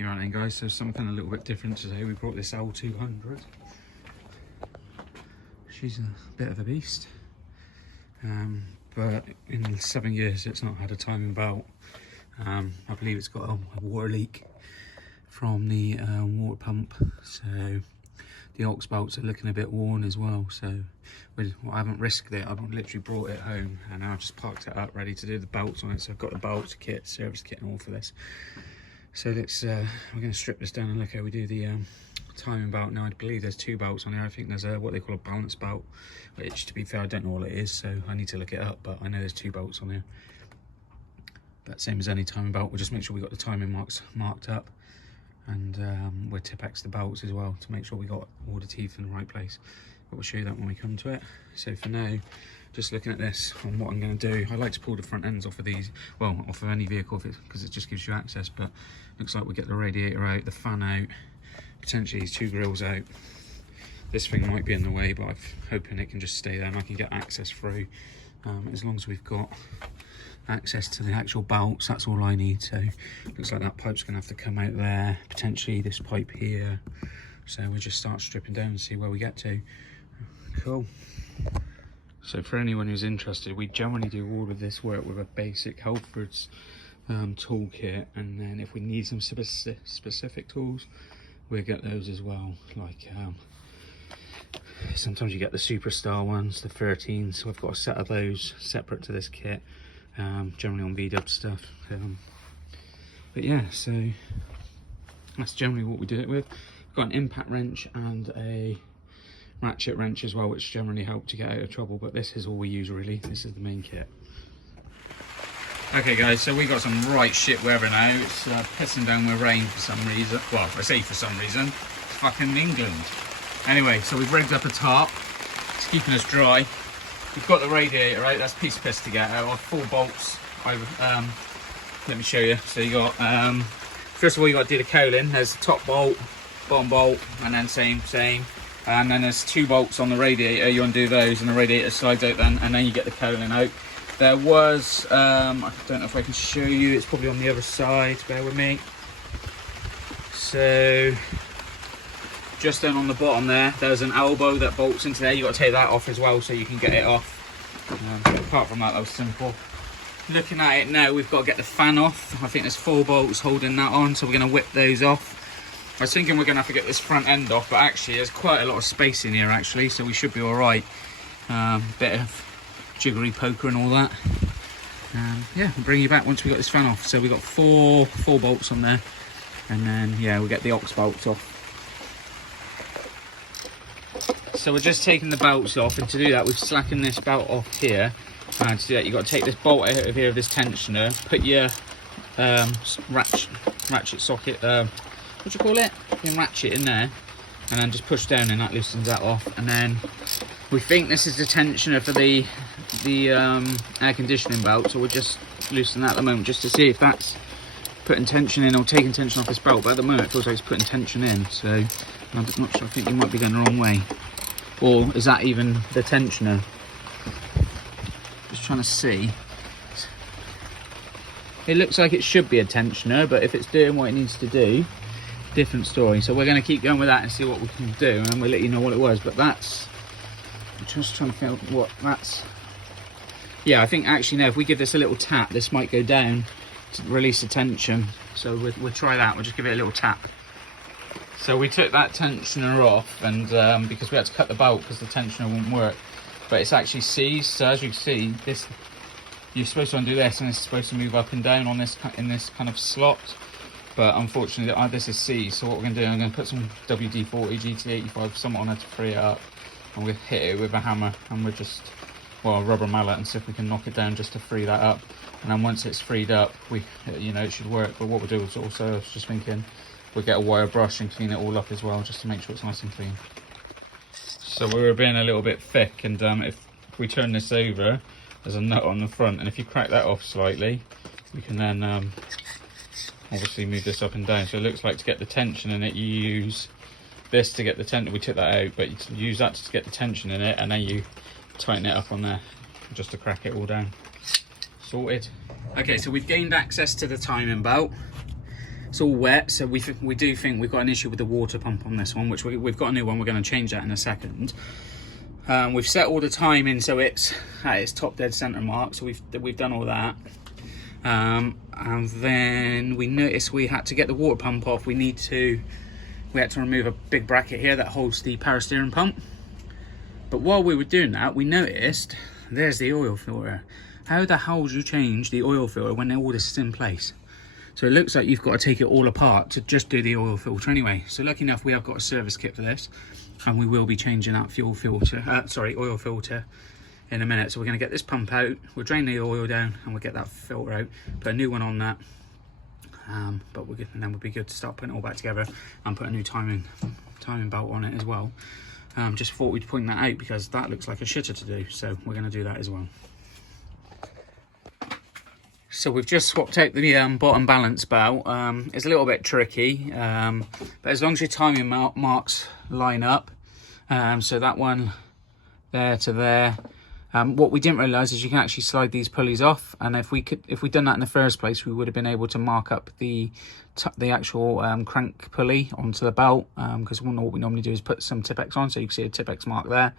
You're right then guys, so something a little bit different today. We brought this L200. She's a bit of a beast. But in 7 years it's not had a timing belt. I believe it's got a water leak from the water pump, so the aux bolts are looking a bit worn as well. So I haven't risked it. I've literally brought it home and now I've just parked it up ready to do the belts on it. So I've got the bolts, kit, service kit and all for this. So let's we're going to strip this down and look how we do the timing belt. Now I believe there's 2 belts on here. I think there's a what they call a balance belt, which to be fair I don't know what it is, so I need to look it up, but I know there's 2 bolts on here. But same as any timing belt, we'll just make sure we got the timing marks marked up, and we'll Tipex the belts as well to make sure we got all the teeth in the right place. But we'll show you that when we come to it. So for now, just looking at this and what I'm going to do, I like to pull the front ends off of these, well, off of any vehicle because it just gives you access. But looks like we get the radiator out, the fan out, potentially these 2 grills out. This thing might be in the way, but I'm hoping it can just stay there and I can get access through. As long as we've got access to the actual belts, that's all I need. So looks like that pipe's gonna have to come out there, potentially this pipe here. So we'll just start stripping down and see where we get to. Cool. So for anyone who's interested, we generally do all of this work with a basic Helford's toolkit, and then if we need some specific tools, we'll get those as well. Like sometimes you get the superstar ones, the 13s, so I've got a set of those separate to this kit, generally on VW stuff. But yeah, so that's generally what we do it with. We've got an impact wrench and a ratchet wrench as well, which generally help to get out of trouble, but this is all we use really. This is the main kit. Okay guys, so we got some right shit weather now. It's pissing down with rain for some reason. Well, I say for some reason, it's fucking England. Anyway, so we've rigged up a tarp. It's keeping us dry. We've got the radiator out. That's a piece of piss to get out of. 4 bolts. Let me show you. So you got, first of all, you got to do the cowling. There's the top bolt, bottom bolt, and then same. And then there's 2 bolts on the radiator. You want to do those, and the radiator slides out then, and then you get the cowling out. There was, I don't know if I can show you. It's probably on the other side. Bear with me. So just down on the bottom there's an elbow that bolts into there. You got to take that off as well so you can get it off. Apart from that was simple. Looking at it now, we've got to get the fan off. I think there's 4 bolts holding that on, so we're going to whip those off. I was thinking we're going to have to get this front end off, but actually there's quite a lot of space in here actually, so we should be all right. Bit of jiggery poker and all that. Yeah, I'll bring you back once we got this fan off. So we got four bolts on there, and then yeah, we'll get the aux bolts off. So we're just taking the bolts off, and to do that we've slackened this belt off here. And to do that you've got to take this bolt out of here of this tensioner, put your ratchet socket, what do you call it? Your ratchet in there, and then just push down and that loosens that off. And then we think this is the tensioner for the air conditioning belt, so we'll just loosen that at the moment just to see if that's putting tension in or taking tension off this belt. But at the moment it feels like it's putting tension in, so I'm not sure. I think you might be going the wrong way. Or is that even the tensioner? Just trying to see. It looks like it should be a tensioner, but if it's doing what it needs to do, different story. So we're going to keep going with that and see what we can do, and we'll let you know what it was. But that's, I'm just trying to figure out what that's. Yeah, I think actually now if we give this a little tap, this might go down to release the tension. So we'll try that. We'll just give it a little tap. So we took that tensioner off, and because we had to cut the bolt because the tensioner wouldn't work, but it's actually seized. So as you can see, this, you're supposed to undo this, and it's supposed to move up and down on this in this kind of slot. But unfortunately, this is seized. So what we're going to do, I'm going to put some WD-40, GT85, something on it to free it up, and we'll hit it with a hammer, and we'll just, well, a rubber mallet, and see if we can knock it down just to free that up. And then once it's freed up, it should work. But what we'll do is also, I was just thinking, we'll get a wire brush and clean it all up as well, just to make sure it's nice and clean. So we were being a little bit thick, and if we turn this over, there's a nut on the front, and if you crack that off slightly, we can then obviously move this up and down. So it looks like to get the tension in it, you use this to get the tension. We took that out, but you use that to get the tension in it, and then you tighten it up on there just to crack it all down. Sorted. Okay, so we've gained access to the timing belt. it's all wet, so we do think we've got an issue with the water pump on this one, which we've got a new one. We're going to change that in a second. We've set all the timing so it's at its top dead center mark, so we've done all that. And then we noticed we had to get the water pump off. We had to remove a big bracket here that holds the power steering pump. But while we were doing that, we noticed there's the oil filter. How the hell do you change the oil filter when all this is in place? So it looks like you've got to take it all apart to just do the oil filter anyway. So lucky enough, we have got a service kit for this, and we will be changing that oil filter in a minute. So we're going to get this pump out, we'll drain the oil down, and we'll get that filter out, put a new one on that. And then we'll be good to start putting it all back together and put a new timing belt on it as well. Just thought we'd point that out because that looks like a shitter to do, so we're going to do that as well. So we've just swapped out the bottom balance belt. It's a little bit tricky, but as long as your timing marks line up, so that one there to there. What we didn't realise is you can actually slide these pulleys off, and if we'd done that in the first place, we would have been able to mark up the actual crank pulley onto the belt, because what we normally do is put some Tipex on, so you can see a Tipex mark there,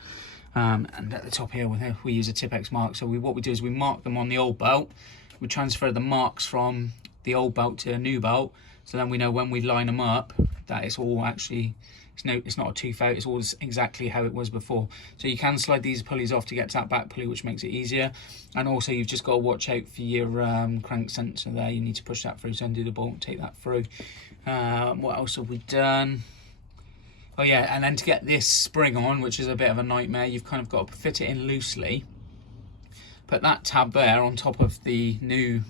and at the top here we use a Tipex mark. So what we do is we mark them on the old belt. We transfer the marks from the old belt to a new belt, so then we know when we line them up that it's all actually, it's not a tooth out, it's all exactly how it was before. So you can slide these pulleys off to get to that back pulley, which makes it easier. And also you've just got to watch out for your crank sensor there. You need to push that through, so undo the bolt and take that through. What else have we done? Oh yeah, and then to get this spring on, which is a bit of a nightmare, you've kind of got to fit it in loosely. Put that tab there on top of the new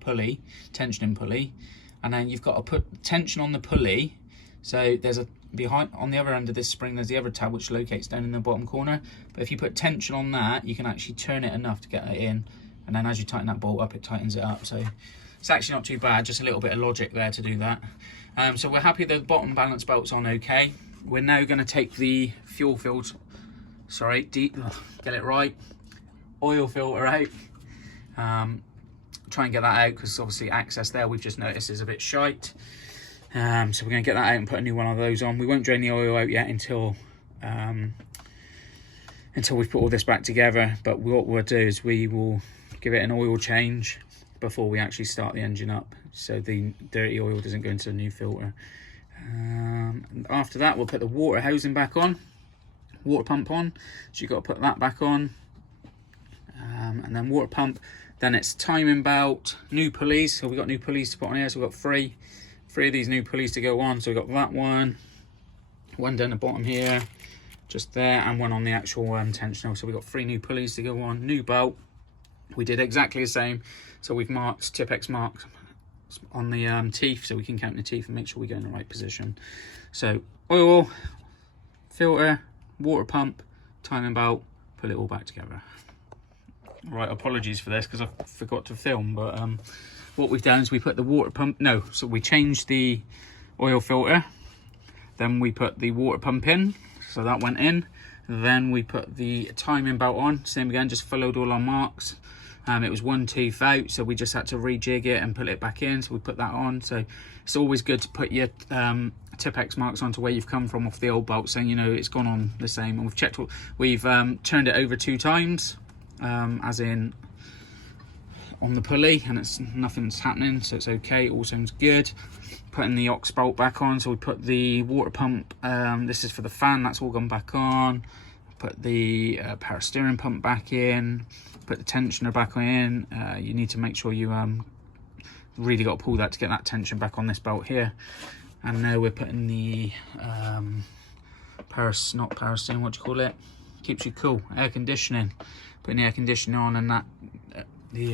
pulley, tensioning pulley, and then you've got to put tension on the pulley. So there's on the other end of this spring, there's the other tab which locates down in the bottom corner. But if you put tension on that, you can actually turn it enough to get it in, and then as you tighten that bolt up, it tightens it up. So it's actually not too bad, just a little bit of logic there to do that. So we're happy the bottom balance belt's on okay. We're now going to take the oil filter out. Try and get that out, because obviously access there we've just noticed is a bit shite. So we're going to get that out and put a new one of those on. We won't drain the oil out yet until we've put all this back together, but what we'll do is we will give it an oil change before we actually start the engine up, so the dirty oil doesn't go into the new filter. After that, we'll put the water housing back on, water pump on, so you've got to put that back on. And then water pump, then it's timing belt, new pulleys. So we've got new pulleys to put on here, so we've got three of these new pulleys to go on. So we've got that one down the bottom here, just there, and one on the actual tensioner. So we've got 3 new pulleys to go on. New belt, we did exactly the same. So we've marked Tipex marks on the teeth, so we can count the teeth and make sure we go in the right position. So oil, filter, water pump, timing belt, put it all back together. Right, apologies for this because I forgot to film, but what we've done is we put the water pump, so we changed the oil filter, then we put the water pump in, so that went in, then we put the timing belt on, same again, just followed all our marks. It was one tooth out, so we just had to rejig it and put it back in, so we put that on. So it's always good to put your Tipex marks onto where you've come from off the old belt, so you know it's gone on the same. And we've checked, we've turned it over 2 times, as in on the pulley, and nothing's happening, so it's okay, it all sounds good. Putting the aux bolt back on, so we put the water pump, this is for the fan, that's all gone back on. Put the power steering pump back in, put the tensioner back in. You need to make sure you really got to pull that to get that tension back on this belt here. And now we're putting the not power steering, what do you call it? Keeps you cool, air conditioning. Putting the air conditioning on, and that the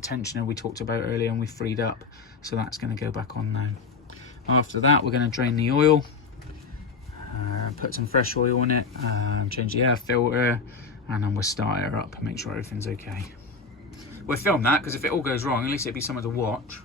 tensioner we talked about earlier and we freed up, so that's going to go back on now. After that, we're going to drain the oil, put some fresh oil in it, change the air filter, and then we'll start it up and make sure everything's okay. We'll film that because if it all goes wrong, at least it'll be something to watch.